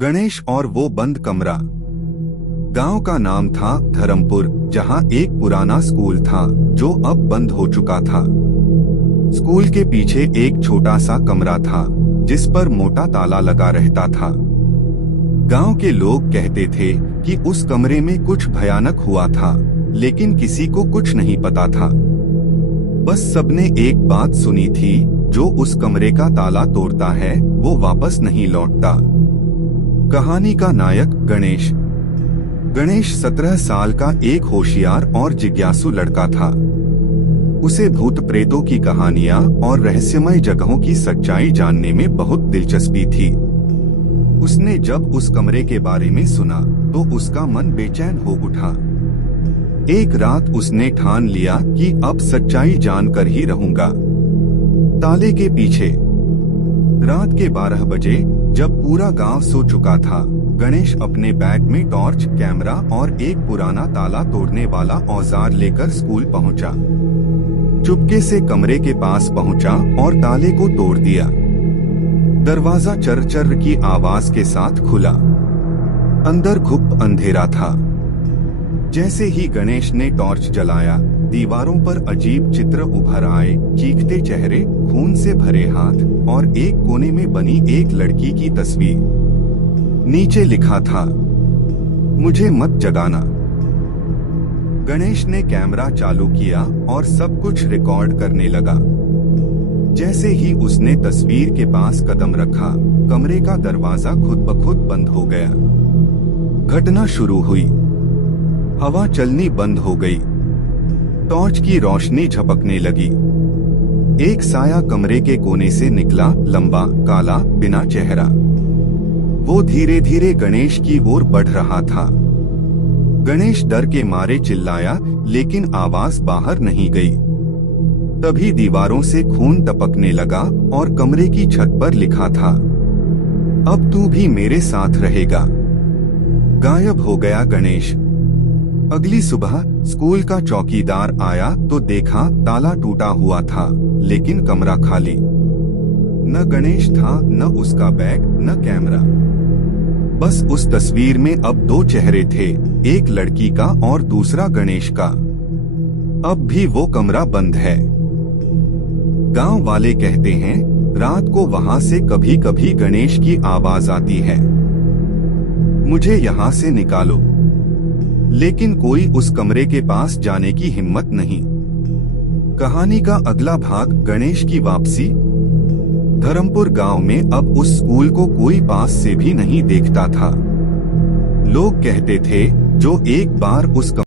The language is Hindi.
गणेश और वो बंद कमरा। गांव का नाम था धर्मपुर, जहां एक पुराना स्कूल था जो अब बंद हो चुका था। स्कूल के पीछे एक छोटा सा कमरा था जिस पर मोटा ताला लगा रहता था। गांव के लोग कहते थे कि उस कमरे में कुछ भयानक हुआ था, लेकिन किसी को कुछ नहीं पता था। बस सबने एक बात सुनी थी, जो उस कमरे का ताला तोड़ता है वो वापस नहीं लौटता। कहानी का नायक गणेश। गणेश 17 साल का एक होशियार और जिज्ञासु लड़का था। उसे भूत प्रेतों की कहानियां और रहस्यमय जगहों की सच्चाई जानने में बहुत दिलचस्पी थी। उसने जब उस कमरे के बारे में सुना तो उसका मन बेचैन हो उठा। एक रात उसने ठान लिया कि अब सच्चाई जानकर ही रहूंगा। ताले के पीछे। रात के 12 बजे जब पूरा गांव सो चुका था, गणेश अपने बैग में टॉर्च, कैमरा और एक पुराना ताला तोड़ने वाला औजार लेकर स्कूल पहुंचा। चुपके से कमरे के पास पहुंचा और ताले को तोड़ दिया। दरवाजा चर चर की आवाज के साथ खुला। अंदर घुप अंधेरा था। जैसे ही गणेश ने टॉर्च जलाया, दीवारों पर अजीब चित्र उभर आए, चीखते चेहरे, खून से भरे हाथ और एक कोने में बनी एक लड़की की तस्वीर। नीचे लिखा था, मुझे मत जगाना। गणेश ने कैमरा चालू किया और सब कुछ रिकॉर्ड करने लगा। जैसे ही उसने तस्वीर के पास कदम रखा, कमरे का दरवाजा खुद ब खुद बंद हो गया। घटना शुरू हुई। हवा चलनी बंद हो गई। टॉर्च की रोशनी झपकने लगी। एक साया कमरे के कोने से निकला, लंबा, काला, बिना चेहरा। वो धीरे धीरे गणेश की ओर बढ़ रहा था। गणेश डर के मारे चिल्लाया, लेकिन आवाज बाहर नहीं गई। तभी दीवारों से खून टपकने लगा और कमरे की छत पर लिखा था, अब तू भी मेरे साथ रहेगा। गायब हो गया गणेश। अगली सुबह स्कूल का चौकीदार आया तो देखा ताला टूटा हुआ था, लेकिन कमरा खाली। न गणेश था, न उसका बैग, न कैमरा। बस उस तस्वीर में अब 2 चेहरे थे, एक लड़की का और दूसरा गणेश का। अब भी वो कमरा बंद है। गांव वाले कहते हैं, रात को वहां से कभी कभी गणेश की आवाज आती है, मुझे यहाँ से निकालो। लेकिन कोई उस कमरे के पास जाने की हिम्मत नहीं। कहानी का अगला भाग, गणेश की वापसी। धर्मपुर गांव में अब उस स्कूल को कोई पास से भी नहीं देखता था। लोग कहते थे, जो एक बार उस